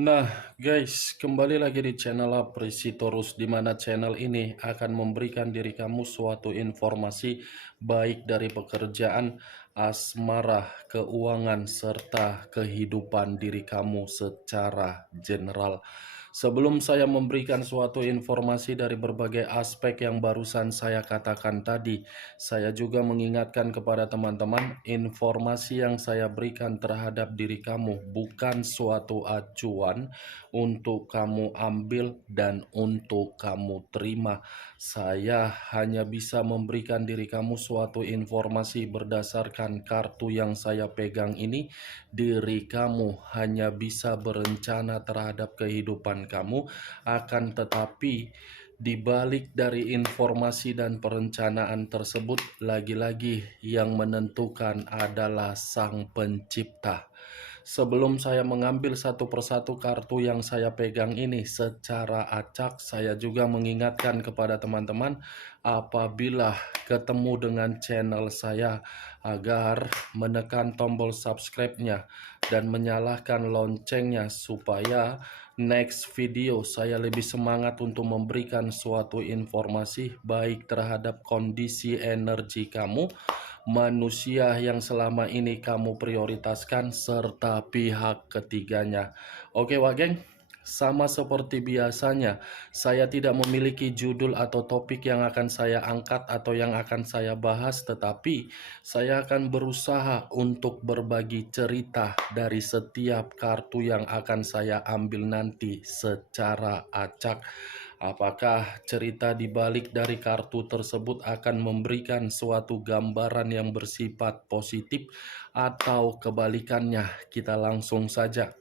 Nah, guys, kembali lagi di channel Apresitorus, di mana channel ini akan memberikan diri kamu suatu informasi baik dari pekerjaan, asmara, keuangan, serta kehidupan diri kamu secara general. Sebelum saya memberikan suatu informasi dari berbagai aspek yang barusan saya katakan tadi, saya juga mengingatkan kepada teman-teman, informasi yang saya berikan terhadap diri kamu bukan suatu acuan untuk kamu ambil dan untuk kamu terima. Saya hanya bisa memberikan diri kamu suatu informasi berdasarkan kartu yang saya pegang ini. Diri kamu hanya bisa berencana terhadap kehidupan kamu, akan tetapi di balik dari informasi dan perencanaan tersebut, lagi-lagi yang menentukan adalah Sang Pencipta. Sebelum saya mengambil satu persatu kartu yang saya pegang ini secara acak, saya juga mengingatkan kepada teman-teman apabila ketemu dengan channel saya agar menekan tombol subscribe-nya dan menyalakan loncengnya supaya next video saya lebih semangat untuk memberikan suatu informasi baik terhadap kondisi energi kamu, manusia yang selama ini kamu prioritaskan, serta pihak ketiganya. Oke, Wak Geng, sama seperti biasanya, saya tidak memiliki judul atau topik yang akan saya angkat atau yang akan saya bahas, tetapi saya akan berusaha untuk berbagi cerita dari setiap kartu yang akan saya ambil nanti secara acak. Apakah cerita di balik dari kartu tersebut akan memberikan suatu gambaran yang bersifat positif atau kebalikannya? Kita langsung saja.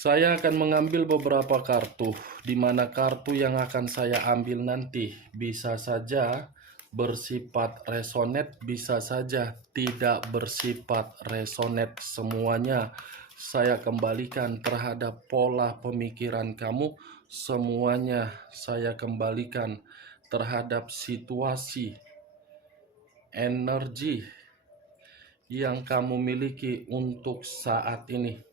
Saya akan mengambil beberapa kartu, di mana kartu yang akan saya ambil nanti bisa saja bersifat resonate, bisa saja tidak bersifat resonate. Semuanya saya kembalikan terhadap pola pemikiran kamu, semuanya saya kembalikan terhadap situasi energi yang kamu miliki untuk saat ini.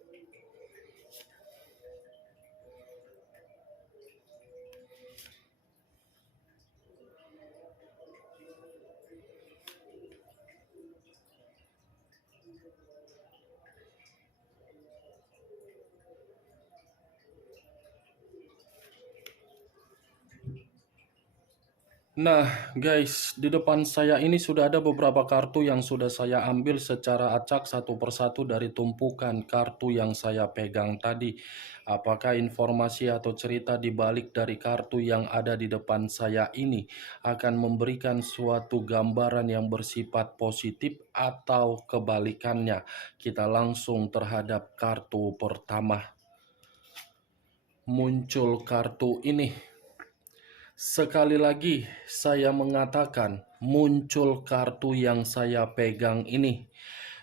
Nah, guys, di depan saya ini sudah ada beberapa kartu yang sudah saya ambil secara acak satu persatu dari tumpukan kartu yang saya pegang tadi. Apakah informasi atau cerita di balik dari kartu yang ada di depan saya ini akan memberikan suatu gambaran yang bersifat positif atau kebalikannya? Kita langsung terhadap kartu pertama. Muncul kartu ini. Sekali lagi saya mengatakan muncul kartu yang saya pegang ini,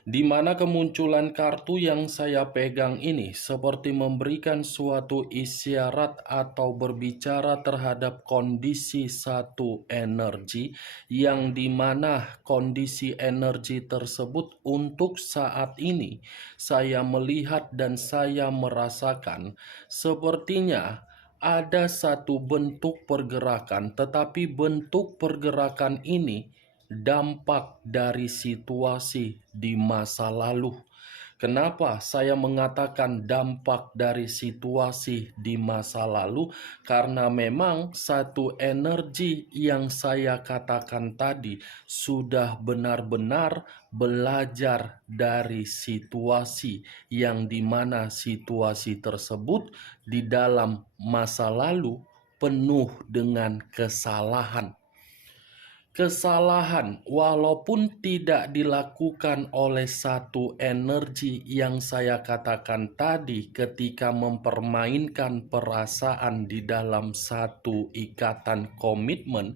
di mana kemunculan kartu yang saya pegang ini seperti memberikan suatu isyarat atau berbicara terhadap kondisi satu energi, yang dimana kondisi energi tersebut untuk saat ini saya melihat dan saya merasakan sepertinya ada satu bentuk pergerakan, tetapi bentuk pergerakan ini dampak dari situasi di masa lalu. Kenapa saya mengatakan dampak dari situasi di masa lalu? Karena memang satu energi yang saya katakan tadi sudah benar-benar belajar dari situasi, yang dimana situasi tersebut di dalam masa lalu penuh dengan kesalahan. Kesalahan walaupun tidak dilakukan oleh satu energi yang saya katakan tadi ketika mempermainkan perasaan di dalam satu ikatan komitmen,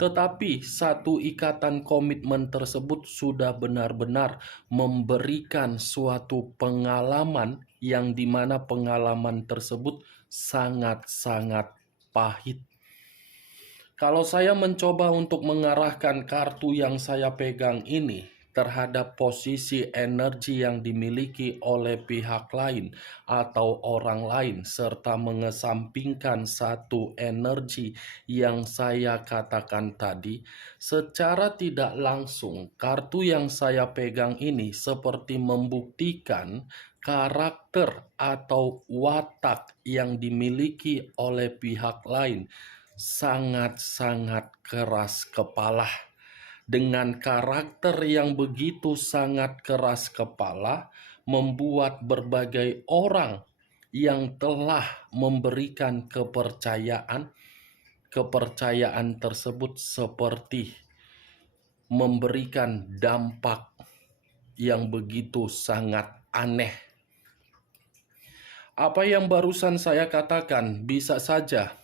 tetapi satu ikatan komitmen tersebut sudah benar-benar memberikan suatu pengalaman yang dimana pengalaman tersebut sangat-sangat pahit. Kalau saya mencoba untuk mengarahkan kartu yang saya pegang ini terhadap posisi energi yang dimiliki oleh pihak lain atau orang lain, serta mengesampingkan satu energi yang saya katakan tadi, secara tidak langsung kartu yang saya pegang ini seperti membuktikan karakter atau watak yang dimiliki oleh pihak lain sangat-sangat keras kepala. Dengan karakter yang begitu sangat keras kepala, membuat berbagai orang yang telah memberikan kepercayaan tersebut seperti memberikan dampak yang begitu sangat aneh. Apa yang barusan saya katakan bisa saja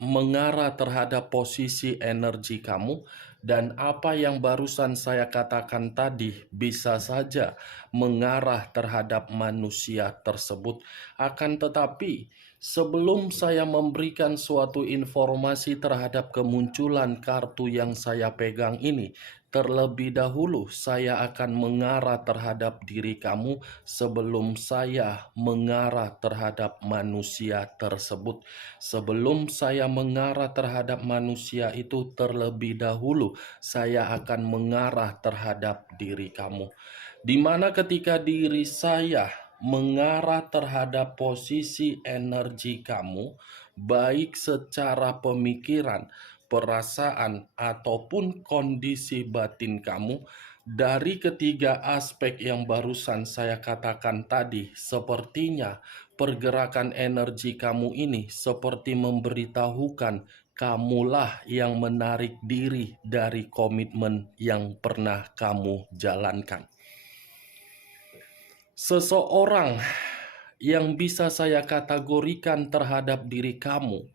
mengarah terhadap posisi energi kamu, dan apa yang barusan saya katakan tadi bisa saja mengarah terhadap manusia tersebut. Akan tetapi, sebelum saya memberikan suatu informasi terhadap kemunculan kartu yang saya pegang ini, terlebih dahulu saya akan mengarah terhadap diri kamu sebelum saya mengarah terhadap manusia tersebut. Sebelum saya mengarah terhadap manusia itu, terlebih dahulu saya akan mengarah terhadap diri kamu. Di mana ketika diri saya mengarah terhadap posisi energi kamu, baik secara pemikiran, perasaan, ataupun kondisi batin kamu, dari ketiga aspek yang barusan saya katakan tadi, sepertinya pergerakan energi kamu ini seperti memberitahukan kamulah yang menarik diri dari komitmen yang pernah kamu jalankan. Seseorang yang bisa saya kategorikan terhadap diri kamu,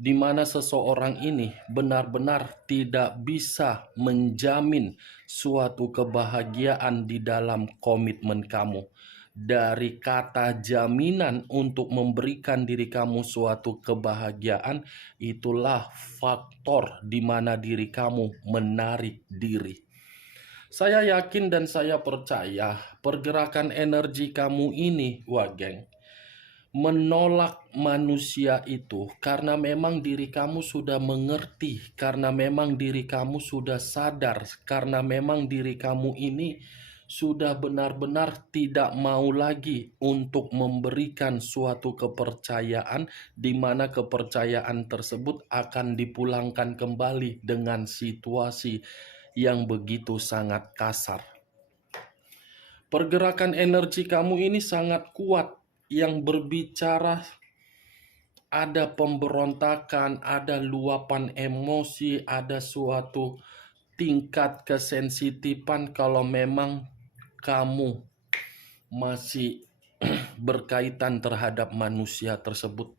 di mana seseorang ini benar-benar tidak bisa menjamin suatu kebahagiaan di dalam komitmen kamu. Dari kata jaminan untuk memberikan diri kamu suatu kebahagiaan, itulah faktor di mana diri kamu menarik diri. Saya yakin dan saya percaya pergerakan energi kamu ini, geng, menolak manusia itu karena memang diri kamu sudah mengerti, karena memang diri kamu sudah sadar, karena memang diri kamu ini sudah benar-benar tidak mau lagi untuk memberikan suatu kepercayaan, di mana kepercayaan tersebut akan dipulangkan kembali dengan situasi yang begitu sangat kasar. Pergerakan energi kamu ini sangat kuat, yang berbicara ada pemberontakan, ada luapan emosi, ada suatu tingkat kesensitifan kalau memang kamu masih berkaitan terhadap manusia tersebut.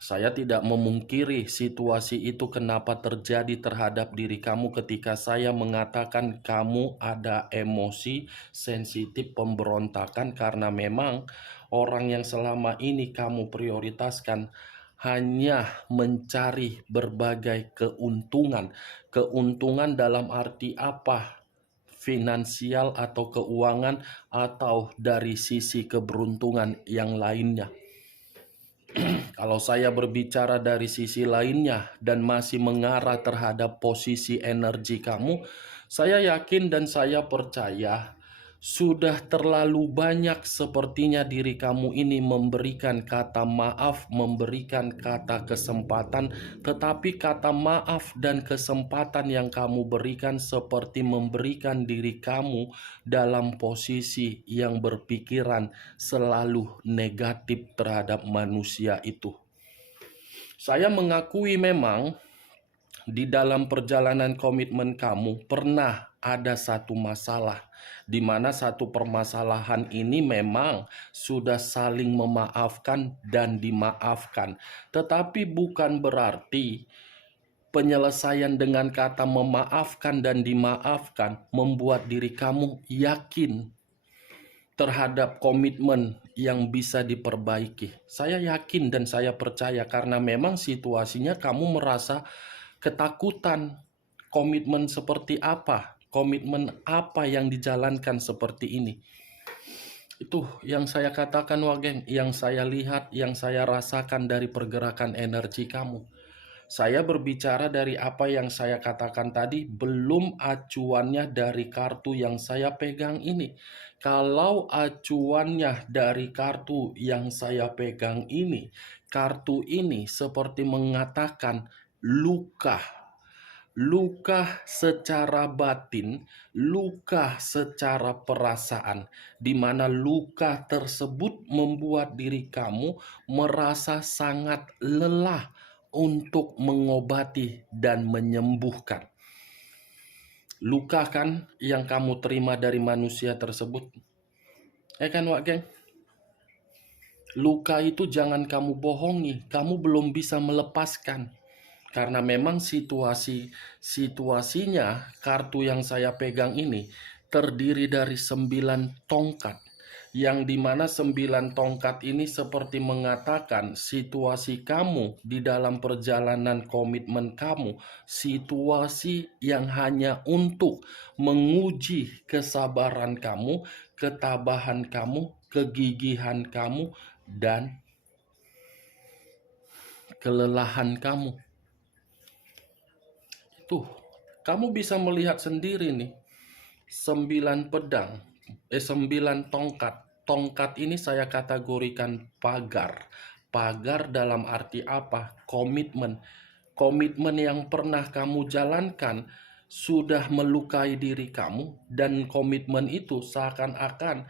Saya tidak memungkiri situasi itu kenapa terjadi terhadap diri kamu ketika saya mengatakan kamu ada emosi, sensitif, pemberontakan, karena memang orang yang selama ini kamu prioritaskan hanya mencari berbagai keuntungan. Keuntungan dalam arti apa? Finansial atau keuangan, atau dari sisi keberuntungan yang lainnya. Kalau saya berbicara dari sisi lainnya dan masih mengarah terhadap posisi energi kamu, saya yakin dan saya percaya sudah terlalu banyak sepertinya diri kamu ini memberikan kata maaf, memberikan kata kesempatan, tetapi kata maaf dan kesempatan yang kamu berikan seperti memberikan diri kamu dalam posisi yang berpikiran selalu negatif terhadap manusia itu. Saya mengakui memang di dalam perjalanan komitmen kamu pernah ada satu masalah, di mana satu permasalahan ini memang sudah saling memaafkan dan dimaafkan. Tetapi bukan berarti penyelesaian dengan kata memaafkan dan dimaafkan membuat diri kamu yakin terhadap komitmen yang bisa diperbaiki. Saya yakin dan saya percaya karena memang situasinya kamu merasa ketakutan. Komitmen seperti apa? Komitmen apa yang dijalankan seperti ini? Itu yang saya katakan, Wageng, yang saya lihat, yang saya rasakan dari pergerakan energi kamu. Saya berbicara dari apa yang saya katakan tadi, belum acuannya dari kartu yang saya pegang ini. Kalau acuannya dari kartu yang saya pegang ini, kartu ini seperti mengatakan luka. Luka secara batin, luka secara perasaan, di mana luka tersebut membuat diri kamu merasa sangat lelah untuk mengobati dan menyembuhkan. Luka kan yang kamu terima dari manusia tersebut. Kan Wak Geng? Luka itu jangan kamu bohongi, kamu belum bisa melepaskan. Karena memang situasinya kartu yang saya pegang ini terdiri dari 9 tongkat. Yang dimana 9 tongkat ini seperti mengatakan situasi kamu di dalam perjalanan komitmen kamu. Situasi yang hanya untuk menguji kesabaran kamu, ketabahan kamu, kegigihan kamu, dan kelelahan kamu. Tuh, kamu bisa melihat sendiri nih, 9 pedang, 9 tongkat. Tongkat ini saya kategorikan pagar. Pagar dalam arti apa? Komitmen. Komitmen yang pernah kamu jalankan sudah melukai diri kamu, dan komitmen itu seakan-akan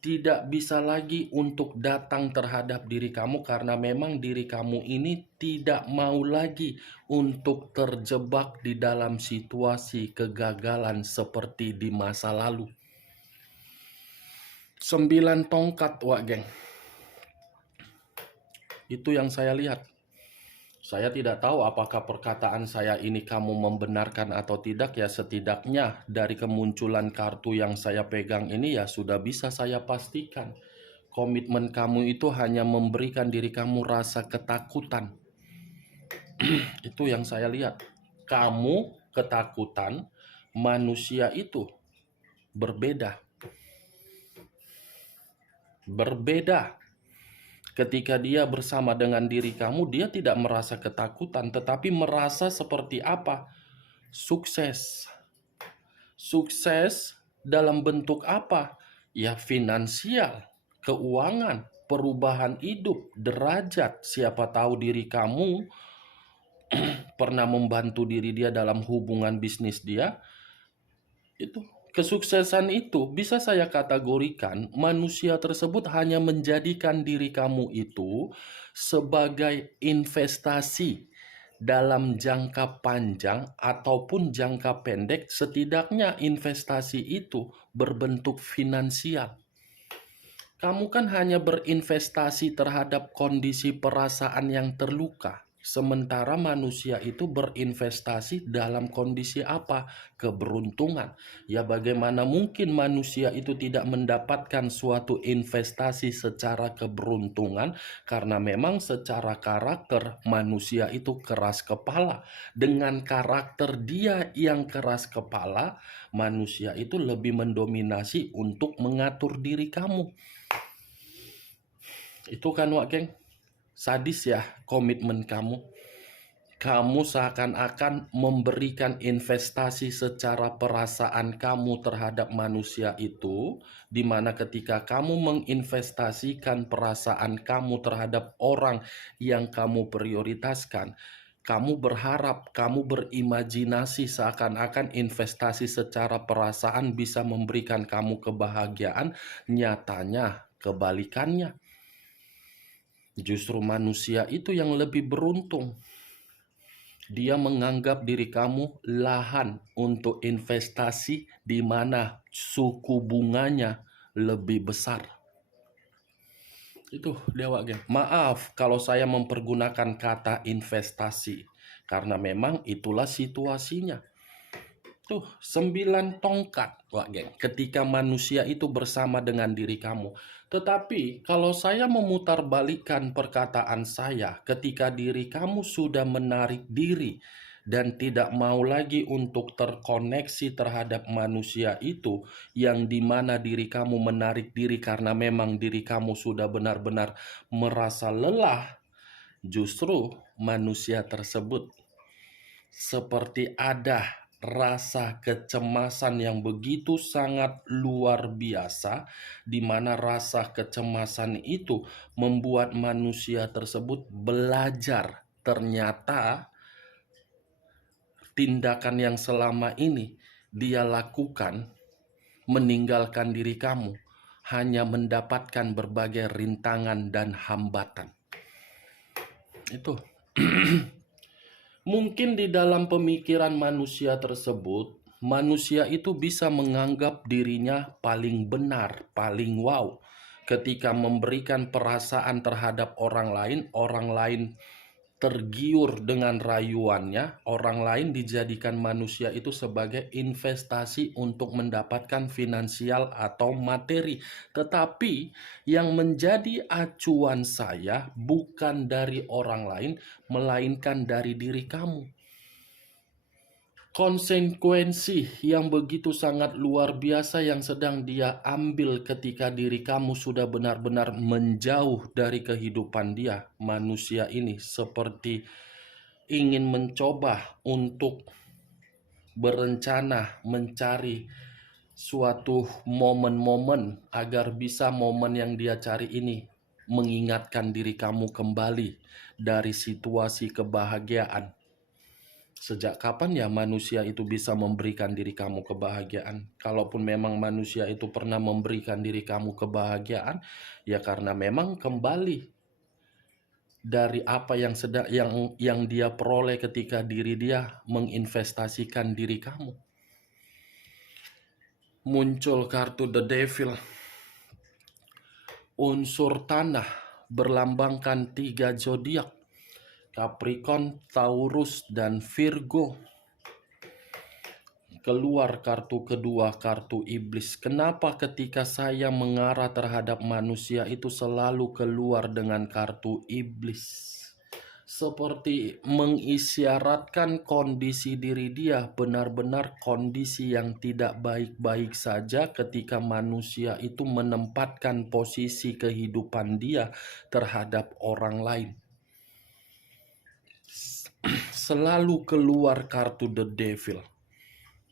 tidak bisa lagi untuk datang terhadap diri kamu karena memang diri kamu ini tidak mau lagi untuk terjebak di dalam situasi kegagalan seperti di masa lalu. 9 tongkat, Wak Geng. Itu yang saya lihat. Saya tidak tahu apakah perkataan saya ini kamu membenarkan atau tidak, ya setidaknya dari kemunculan kartu yang saya pegang ini ya sudah bisa saya pastikan. Komitmen kamu itu hanya memberikan diri kamu rasa ketakutan. Itu yang saya lihat. Kamu ketakutan, manusia itu berbeda. Berbeda. Ketika dia bersama dengan diri kamu, dia tidak merasa ketakutan, tetapi merasa seperti apa? Sukses. Sukses dalam bentuk apa? Ya finansial, keuangan, perubahan hidup, derajat. Siapa tahu diri kamu pernah membantu diri dia dalam hubungan bisnis dia. Itu kesuksesan itu bisa saya kategorikan manusia tersebut hanya menjadikan diri kamu itu sebagai investasi dalam jangka panjang ataupun jangka pendek. Setidaknya investasi itu berbentuk finansial. Kamu kan hanya berinvestasi terhadap kondisi perasaan yang terluka. Sementara manusia itu berinvestasi dalam kondisi apa? Keberuntungan. Ya bagaimana mungkin manusia itu tidak mendapatkan suatu investasi secara keberuntungan, karena memang secara karakter manusia itu keras kepala. Dengan karakter dia yang keras kepala, manusia itu lebih mendominasi untuk mengatur diri kamu. Itu kan Wak Geng, sadis ya komitmen kamu. Kamu seakan-akan memberikan investasi secara perasaan kamu terhadap manusia itu, di mana ketika kamu menginvestasikan perasaan kamu terhadap orang yang kamu prioritaskan, kamu berharap, kamu berimajinasi seakan-akan investasi secara perasaan bisa memberikan kamu kebahagiaan. Nyatanya kebalikannya. Justru manusia itu yang lebih beruntung. Dia menganggap diri kamu lahan untuk investasi di mana suku bunganya lebih besar. Itu Dewa Geng. Maaf kalau saya mempergunakan kata investasi, karena memang itulah situasinya. Tuh, 9 tongkat, Wak Geng, ketika manusia itu bersama dengan diri kamu. Tetapi kalau saya memutarbalikkan perkataan saya, ketika diri kamu sudah menarik diri dan tidak mau lagi untuk terkoneksi terhadap manusia itu, yang dimana diri kamu menarik diri karena memang diri kamu sudah benar-benar merasa lelah, justru manusia tersebut seperti ada rasa kecemasan yang begitu sangat luar biasa, di mana rasa kecemasan itu membuat manusia tersebut belajar. Ternyata tindakan yang selama ini dia lakukan, meninggalkan diri kamu, hanya mendapatkan berbagai rintangan dan hambatan. Itu mungkin di dalam pemikiran manusia tersebut, manusia itu bisa menganggap dirinya paling benar, paling wow. Ketika memberikan perasaan terhadap orang lain tergiur dengan rayuannya, orang lain dijadikan manusia itu sebagai investasi untuk mendapatkan finansial atau materi. Tetapi yang menjadi acuan saya bukan dari orang lain, melainkan dari diri kamu. Konsekuensi yang begitu sangat luar biasa yang sedang dia ambil ketika diri kamu sudah benar-benar menjauh dari kehidupan dia. Manusia ini seperti ingin mencoba untuk berencana mencari suatu momen-momen agar bisa momen yang dia cari ini mengingatkan diri kamu kembali dari situasi kebahagiaan. Sejak kapan ya manusia itu bisa memberikan diri kamu kebahagiaan? Kalaupun memang manusia itu pernah memberikan diri kamu kebahagiaan, ya karena memang kembali dari apa yang dia peroleh ketika diri dia menginvestasikan diri kamu. Muncul kartu The Devil. Unsur tanah berlambangkan 3 zodiak, Capricorn, Taurus, dan Virgo. Keluar kartu kedua, kartu iblis. Kenapa ketika saya mengarah terhadap manusia itu selalu keluar dengan kartu iblis? Seperti mengisyaratkan kondisi diri dia benar-benar kondisi yang tidak baik-baik saja ketika manusia itu menempatkan posisi kehidupan dia terhadap orang lain. Selalu keluar kartu The Devil.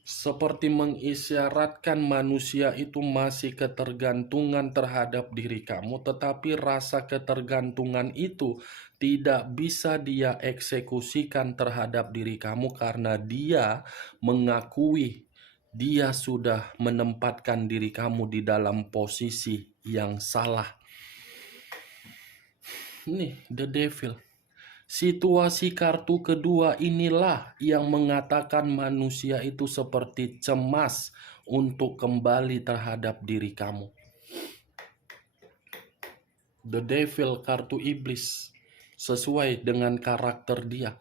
Seperti mengisyaratkan manusia itu masih ketergantungan terhadap diri kamu, tetapi rasa ketergantungan itu tidak bisa dia eksekusikan terhadap diri kamu karena dia mengakui dia sudah menempatkan diri kamu di dalam posisi yang salah. Nih, The Devil. Situasi kartu kedua inilah yang mengatakan manusia itu seperti cemas untuk kembali terhadap diri kamu. The Devil, kartu iblis, sesuai dengan karakter dia.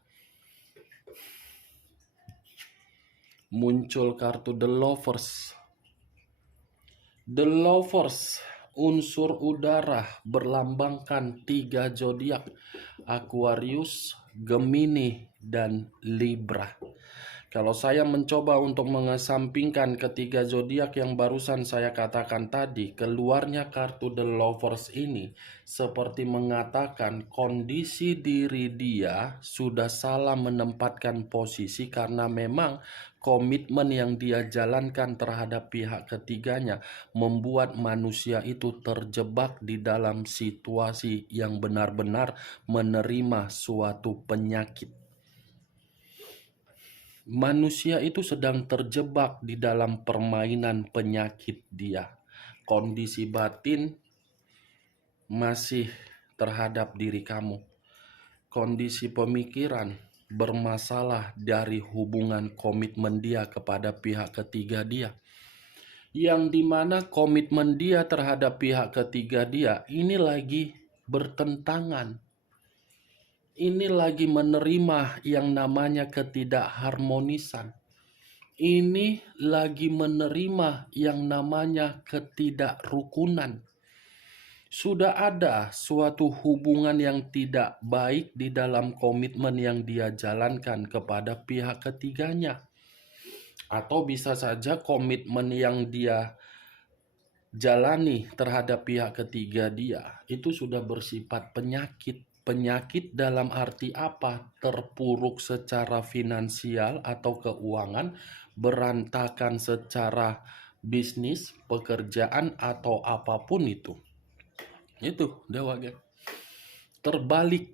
Muncul kartu The Lovers. The Lovers, unsur udara, berlambangkan 3 zodiak, Aquarius, Gemini, dan Libra. Kalau saya mencoba untuk mengesampingkan ketiga zodiak yang barusan saya katakan tadi, keluarnya kartu The Lovers ini seperti mengatakan kondisi diri dia sudah salah menempatkan posisi karena memang komitmen yang dia jalankan terhadap pihak ketiganya membuat manusia itu terjebak di dalam situasi yang benar-benar menerima suatu penyakit. Manusia itu sedang terjebak di dalam permainan penyakit dia. Kondisi batin masih terhadap diri kamu. Kondisi pemikiran bermasalah dari hubungan komitmen dia kepada pihak ketiga dia. Yang dimana komitmen dia terhadap pihak ketiga dia ini lagi bertentangan. Ini lagi menerima yang namanya ketidakharmonisan. Ini lagi menerima yang namanya ketidakrukunan. Sudah ada suatu hubungan yang tidak baik di dalam komitmen yang dia jalankan kepada pihak ketiganya. Atau bisa saja komitmen yang dia jalani terhadap pihak ketiga dia itu sudah bersifat penyakit. Penyakit dalam arti apa? Terpuruk secara finansial atau keuangan, berantakan secara bisnis, pekerjaan, atau apapun itu. Itu Dewa Gen. Terbalik,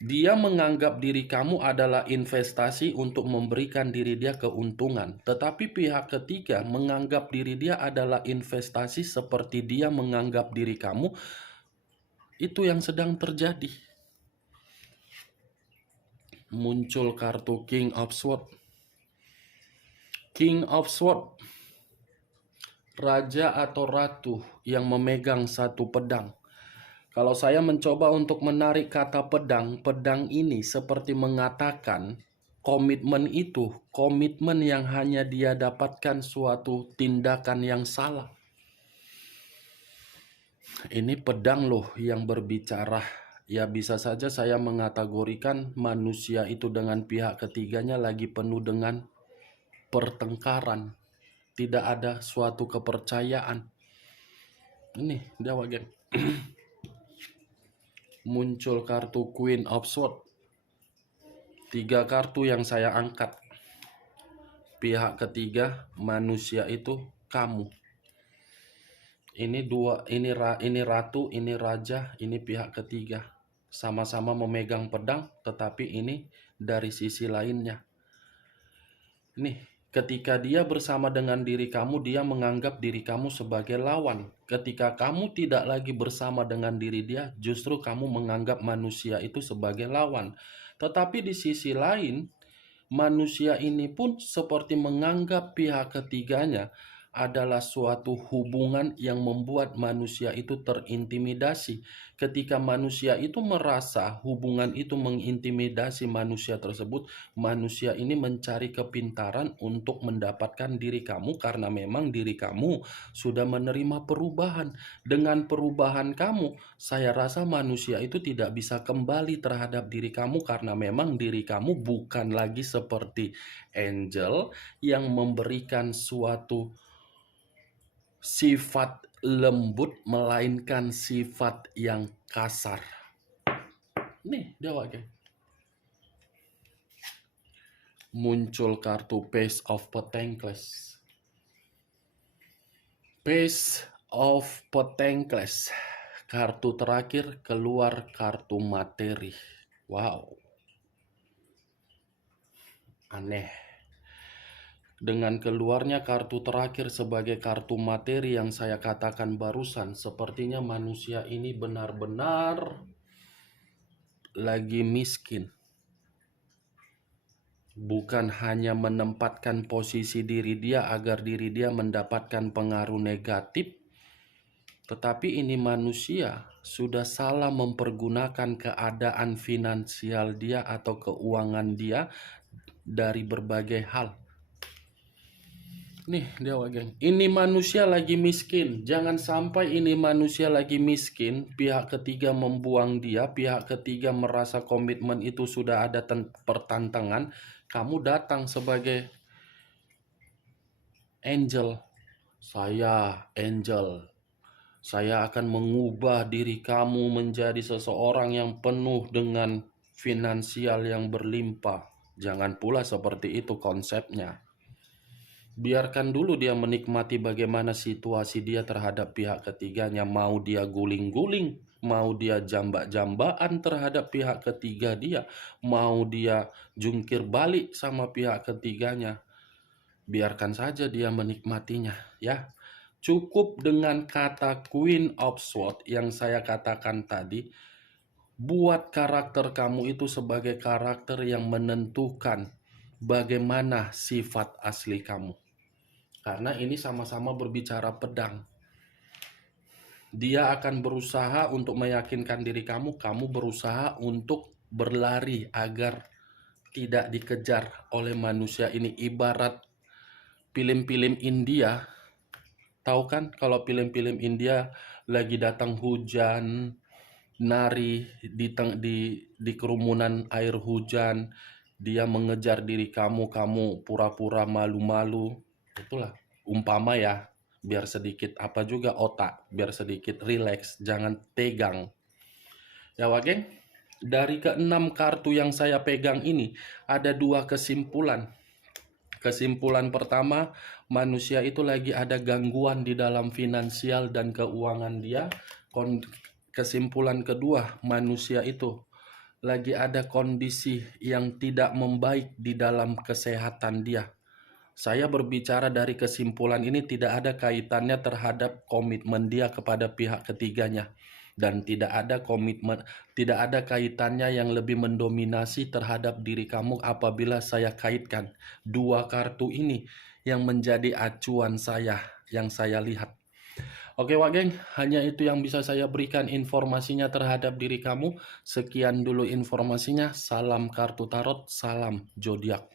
dia menganggap diri kamu adalah investasi untuk memberikan diri dia keuntungan. Tetapi pihak ketiga menganggap diri dia adalah investasi seperti dia menganggap diri kamu. Itu yang sedang terjadi. Muncul kartu King of Swords. King of Swords, raja atau ratu yang memegang satu pedang. Kalau saya mencoba untuk menarik kata pedang, pedang ini seperti mengatakan komitmen itu, komitmen yang hanya dia dapatkan suatu tindakan yang salah. Ini pedang loh yang berbicara. Ya bisa saja saya mengategorikan manusia itu dengan pihak ketiganya lagi penuh dengan pertengkaran. Tidak ada suatu kepercayaan. Ini Dewa Geng. Muncul kartu Queen of Swords. 3 kartu yang saya angkat. Pihak ketiga manusia itu kamu. Ini dua, ini ratu, ini raja, ini pihak ketiga. Sama-sama memegang pedang, tetapi ini dari sisi lainnya. Nih, ketika dia bersama dengan diri kamu, dia menganggap diri kamu sebagai lawan. Ketika kamu tidak lagi bersama dengan diri dia, justru kamu menganggap manusia itu sebagai lawan. Tetapi di sisi lain, manusia ini pun seperti menganggap pihak ketiganya adalah suatu hubungan yang membuat manusia itu terintimidasi. Ketika manusia itu merasa hubungan itu mengintimidasi manusia tersebut, manusia ini mencari kepintaran untuk mendapatkan diri kamu karena memang diri kamu sudah menerima perubahan. Dengan perubahan kamu, saya rasa manusia itu tidak bisa kembali terhadap diri kamu karena memang diri kamu bukan lagi seperti angel yang memberikan suatu sifat lembut melainkan sifat yang kasar. Nih Dewa Geng. Muncul kartu Page of Pentacles. Page of Pentacles. Kartu terakhir keluar kartu materi. Wow. Aneh. Dengan keluarnya kartu terakhir sebagai kartu materi yang saya katakan barusan, sepertinya manusia ini benar-benar lagi miskin. Bukan hanya menempatkan posisi diri dia agar diri dia mendapatkan pengaruh negatif, tetapi ini manusia sudah salah mempergunakan keadaan finansial dia atau keuangan dia dari berbagai hal. Nih Dewa Geng, ini manusia lagi miskin. Jangan sampai ini manusia lagi miskin, pihak ketiga membuang dia, pihak ketiga merasa komitmen itu sudah ada pertentangan. Kamu datang sebagai angel. Saya angel. Saya akan mengubah diri kamu menjadi seseorang yang penuh dengan finansial yang berlimpah. Jangan pula seperti itu konsepnya. Biarkan dulu dia menikmati bagaimana situasi dia terhadap pihak ketiganya. Mau dia guling-guling, mau dia jambak-jambaan terhadap pihak ketiga dia, mau dia jungkir balik sama pihak ketiganya. Biarkan saja dia menikmatinya, ya. Cukup dengan kata Queen of Swords yang saya katakan tadi. Buat karakter kamu itu sebagai karakter yang menentukan bagaimana sifat asli kamu. Karena ini sama-sama berbicara pedang. Dia akan berusaha untuk meyakinkan diri kamu, kamu berusaha untuk berlari agar tidak dikejar oleh manusia ini. Ibarat film-film India Tahu kan kalau film-film India lagi datang hujan, nari di kerumunan air hujan, dia mengejar diri kamu, kamu pura-pura malu-malu. Itulah umpama ya, biar sedikit apa juga otak, biar sedikit rileks, jangan tegang. Ya Wageng, dari keenam kartu yang saya pegang ini ada dua kesimpulan. Kesimpulan pertama, manusia itu lagi ada gangguan di dalam finansial dan keuangan dia. Kesimpulan kedua, manusia itu lagi ada kondisi yang tidak membaik di dalam kesehatan dia. Saya berbicara dari kesimpulan ini tidak ada kaitannya terhadap komitmen dia kepada pihak ketiganya. Dan tidak ada komitmen, tidak ada kaitannya yang lebih mendominasi terhadap diri kamu apabila saya kaitkan dua kartu ini yang menjadi acuan saya, yang saya lihat. Oke Wak Geng, hanya itu yang bisa saya berikan informasinya terhadap diri kamu. Sekian dulu informasinya. Salam kartu tarot, salam zodiak.